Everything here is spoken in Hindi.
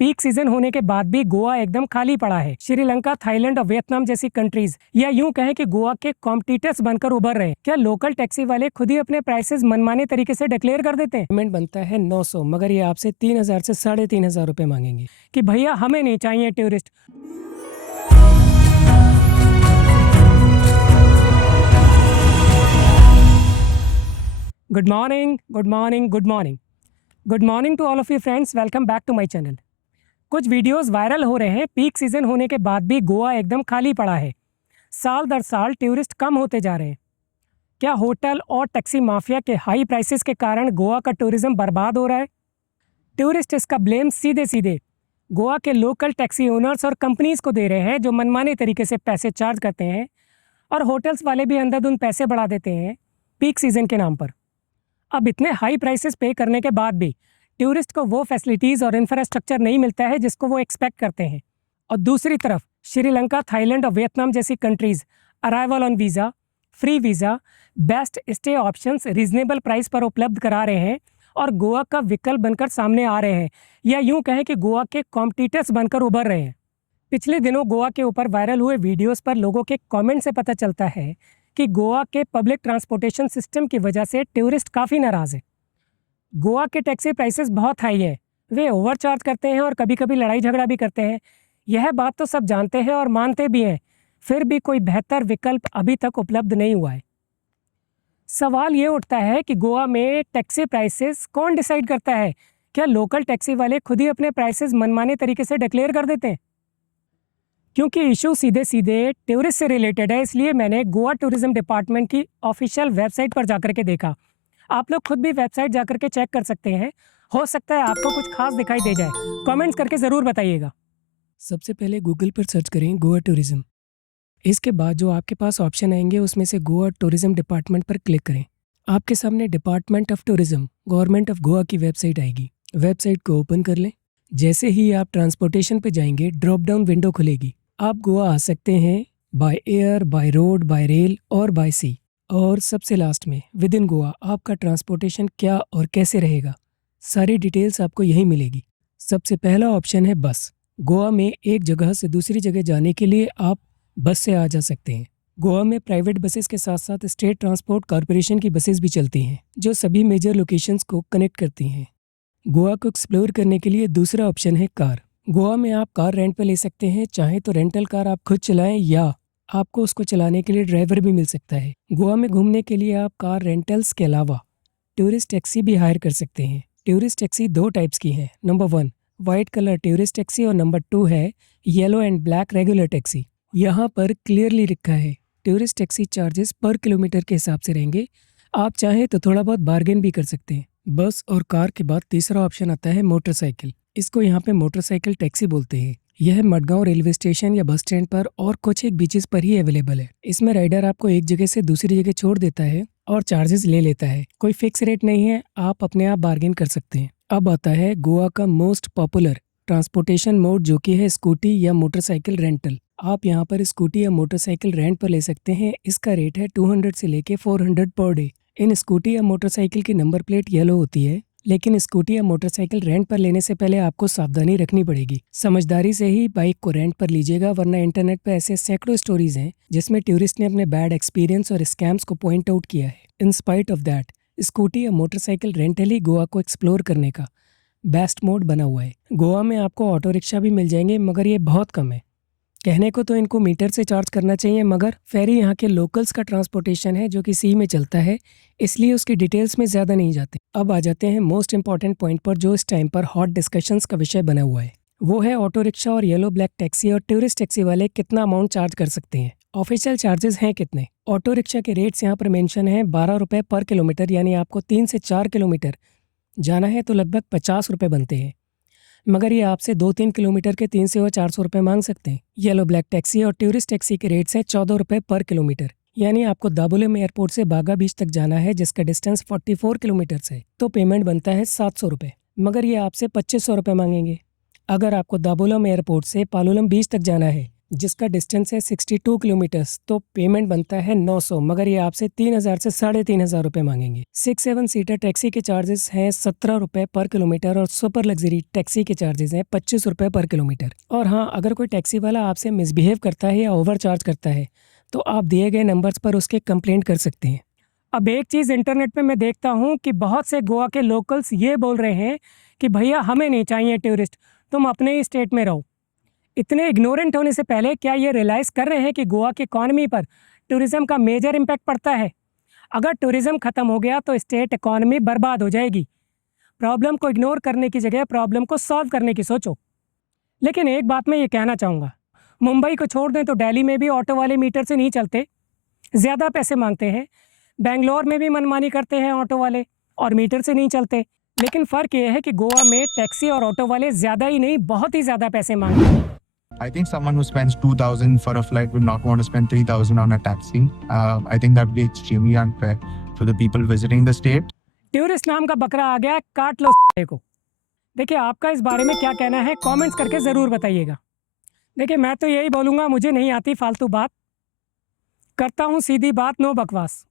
पीक सीजन होने के बाद भी गोवा एकदम खाली पड़ा है। श्रीलंका, थाईलैंड और वियतनाम जैसी कंट्रीज या यूं कहें कि गोवा के कॉम्पिटिटर्स बनकर उभर रहे हैं। क्या लोकल टैक्सी वाले खुद ही अपने प्राइसेस मनमाने तरीके से डिक्लेयर कर देते हैं? पेमेंट बनता है 900, मगर ये आपसे 3000 से 3500 रुपए मांगेंगे कि भैया हमें नहीं चाहिए tourist. Good morning, good morning, good morning, good morning to all of you friends. Welcome back to my channel. कुछ वीडियोस वायरल हो रहे हैं। पीक सीजन होने के बाद भी गोवा एकदम खाली पड़ा है। साल दर साल टूरिस्ट कम होते जा रहे हैं। क्या होटल और टैक्सी माफिया के हाई प्राइसेस के कारण गोवा का टूरिज्म बर्बाद हो रहा है? टूरिस्ट इसका ब्लेम सीधे सीधे गोवा के लोकल टैक्सी ओनर्स और कंपनीज को दे रहे हैं, जो मनमाने तरीके से पैसे चार्ज करते हैं, और होटल्स वाले भी अंधाधुंध पैसे बढ़ा देते हैं पीक सीजन के नाम पर। अब इतने हाई प्राइसेस पे करने के बाद भी टूरिस्ट को वो फैसिलिटीज़ और इंफ्रास्ट्रक्चर नहीं मिलता है जिसको वो एक्सपेक्ट करते हैं। और दूसरी तरफ श्रीलंका, थाईलैंड और वियतनाम जैसी countries arrival on visa, free visa, best stay options reasonable price पर उपलब्ध करा रहे हैं और गोवा का विकल्प बनकर सामने आ रहे हैं, या यूं कहें कि गोवा के कॉम्पिटिटर्स बनकर उभर रहे हैं। पिछले दिनों गोवा के ऊपर वायरल हुए वीडियोस पर लोगों के कमेंट से पता चलता है कि गोवा के पब्लिक ट्रांसपोर्टेशन सिस्टम की वजह से टूरिस्ट काफ़ी नाराज़ है। गोवा के टैक्सी प्राइसेस बहुत हाई है, वे ओवर चार्ज करते हैं और कभी कभी लड़ाई झगड़ा भी करते हैं। यह बात तो सब जानते हैं और मानते भी हैं, फिर भी कोई बेहतर विकल्प अभी तक उपलब्ध नहीं हुआ है। सवाल ये उठता है कि गोवा में टैक्सी प्राइसेस कौन डिसाइड करता है? क्या लोकल टैक्सी वाले खुद ही अपने प्राइसेस मनमाने तरीके से डिक्लेयर कर देते हैं? क्योंकि इशू सीधे सीधे टूरिस्ट से रिलेटेड है, इसलिए मैंने गोवा टूरिज्म डिपार्टमेंट की ऑफिशियल वेबसाइट पर जाकर के देखा। आप लोग खुद भी वेबसाइट जाकर के चेक कर सकते हैं। हो सकता है आपको कुछ खास दिखाई दे जाए। कमेंट्स करके ज़रूर बताइएगा। सबसे पहले गूगल पर सर्च करें गोवा टूरिज्म। इसके बाद जो आपके पास ऑप्शन आएंगे उसमें से गोवा टूरिज्म डिपार्टमेंट पर क्लिक करें। आपके सामने department of tourism, government of Goa की वेबसाइट आएगी। वेबसाइट को ओपन कर लें। जैसे ही आप ट्रांसपोर्टेशन पे जाएंगे, ड्रॉप डाउन विंडो खुलेगी। आप गोवा आ सकते हैं by air, by road, bye rail और बाय सी। और सबसे लास्ट में विद इन गोवा आपका ट्रांसपोर्टेशन क्या और कैसे रहेगा, सारी डिटेल्स आपको यहीं मिलेगी। सबसे पहला ऑप्शन है बस। गोवा में एक जगह से दूसरी जगह जाने के लिए आप बस से आ जा सकते हैं। गोवा में प्राइवेट बसेस के साथ साथ स्टेट ट्रांसपोर्ट कॉरपोरेशन की बसेस भी चलती हैं, जो सभी मेजर लोकेशंस को कनेक्ट करती हैं। गोवा को एक्सप्लोर करने के लिए दूसरा ऑप्शन है कार। गोवा में आप कार रेंट पर ले सकते हैं। चाहे तो रेंटल कार आप खुद चलाएं या आपको उसको चलाने के लिए ड्राइवर भी मिल सकता है। गोवा में घूमने के लिए आप कार रेंटल्स के अलावा टूरिस्ट टैक्सी भी हायर कर सकते हैं। टूरिस्ट टैक्सी दो टाइप्स की हैं। Number 1 white colour tourist taxi और नंबर 2 है yellow and black regular taxi. यहाँ पर क्लियरली लिखा है टूरिस्ट टैक्सी चार्जेस पर किलोमीटर के हिसाब से रहेंगे। आप चाहें तो थोड़ा बहुत बार्गेन भी कर सकते हैं। बस और कार के बाद तीसरा ऑप्शन आता है मोटरसाइकिल। इसको यहाँ पे मोटरसाइकिल टैक्सी बोलते हैं। यह मडगांव रेलवे स्टेशन या बस स्टैंड पर और कुछ एक बीचेस पर ही अवेलेबल है। इसमें राइडर आपको एक जगह से दूसरी जगह छोड़ देता है और चार्जेस ले लेता है। कोई फिक्स रेट नहीं है, आप अपने आप बार्गेन कर सकते हैं। अब आता है गोवा का मोस्ट पॉपुलर ट्रांसपोर्टेशन मोड, जो कि है स्कूटी या मोटरसाइकिल रेंटल। आप यहाँ पर स्कूटी या मोटरसाइकिल रेंट पर ले सकते हैं। इसका रेट है 200 से लेके 400 पर डे। इन स्कूटी या मोटरसाइकिल की नंबर प्लेट येलो होती है, लेकिन स्कूटी या मोटरसाइकिल रेंट पर लेने से पहले आपको सावधानी रखनी पड़ेगी। समझदारी से ही बाइक को रेंट पर लीजिएगा, वरना इंटरनेट पर ऐसे सैकड़ों स्टोरीज हैं जिसमें टूरिस्ट ने अपने बैड एक्सपीरियंस और स्कैम्स को पॉइंट आउट किया है। In spite of that, scooty या मोटरसाइकिल रेंटल ही गोवा को एक्सप्लोर करने का बेस्ट मोड बना हुआ है। गोवा में आपको ऑटो रिक्शा भी मिल जाएंगे, मगर ये बहुत कम है। कहने को तो इनको मीटर से चार्ज करना चाहिए, मगर फेरी यहाँ के लोकल्स का ट्रांसपोर्टेशन है जो कि सी में चलता है, इसलिए उसकी डिटेल्स में ज़्यादा नहीं जाते। अब आ जाते हैं मोस्ट इंपॉर्टेंट पॉइंट पर, जो इस टाइम पर हॉट डिस्कशंस का विषय बना हुआ है। वो है ऑटो रिक्शा और येलो ब्लैक टैक्सी और टूरिस्ट टैक्सी वाले कितना अमाउंट चार्ज कर सकते हैं। ऑफिशियल चार्जेस हैं कितने? ऑटो रिक्शा के रेट्स यहाँ पर मेंशन है 12 रुपये पर किलोमीटर, यानी आपको 3 से 4 किलोमीटर जाना है तो लगभग 50 रुपये बनते हैं। मगर ये आपसे 2-3 किलोमीटर के 300 और 400 रुपये मांग सकते हैं। येलो ब्लैक टैक्सी और टूरिस्ट टैक्सी के रेट्स हैं 14 रुपये पर किलोमीटर, यानी आपको दाबोलम एयरपोर्ट से बागा बीच तक जाना है, जिसका डिस्टेंस 44 किलोमीटर है, तो पेमेंट बनता है 700 रुपये। मगर ये आपसे 2500 रुपये मांगेंगे। अगर आपको दाबोलम एयरपोर्ट से पालोलम बीच तक जाना है, जिसका डिस्टेंस है 62 किलोमीटर्स, तो पेमेंट बनता है 900, मगर ये आपसे 3000 से 3500 रुपये मांगेंगे। 6-7 सीटर टैक्सी के चार्जेस हैं 17 रुपये पर किलोमीटर और सुपर लग्जरी टैक्सी के चार्जेस हैं 25 रुपये पर किलोमीटर। और हाँ, अगर कोई टैक्सी वाला आपसे मिसबिहेव करता है या ओवर चार्ज करता है तो आप दिए गए नंबर्स पर उसके कंप्लेंट कर सकते हैं। अब एक चीज़ इंटरनेट पे मैं देखता हूँ कि बहुत से गोवा के लोकल्स ये बोल रहे हैं कि भैया हमें नहीं चाहिए टूरिस्ट, तुम अपने ही स्टेट में रहो। इतने इग्नोरेंट होने से पहले क्या ये रियलाइज़ कर रहे हैं कि गोवा की इकॉनमी पर टूरिज़्म का मेजर इम्पैक्ट पड़ता है। अगर टूरिज़्म ख़त्म हो गया तो स्टेट इकॉनमी बर्बाद हो जाएगी। प्रॉब्लम को इग्नोर करने की जगह प्रॉब्लम को सॉल्व करने की सोचो। लेकिन एक बात मैं ये कहना चाहूँगा, मुंबई को छोड़ दें तो दिल्ली में भी ऑटो वाले मीटर से नहीं चलते, ज़्यादा पैसे मांगते हैं। बेंगलोर में भी मनमानी करते हैं ऑटो वाले और मीटर से नहीं चलते। लेकिन फ़र्क ये है कि गोवा में टैक्सी और ऑटो वाले ज़्यादा ही नहीं, बहुत ही ज़्यादा पैसे मांगते हैं। I think someone who spends 2,000 for a flight would not want to spend 3,000 on a taxi. I think that would be extremely unfair to the people visiting the state. Tourist नाम का बकरा आ गया, काट लो साले को। देखिए, आपका इस बारे में क्या कहना है कमेंट्स करके ज़रूर बताइएगा। देखिए, मैं तो यही बोलूँगा, मुझे नहीं आती फालतू बात, करता हूँ सीधी बात, नो बकवास।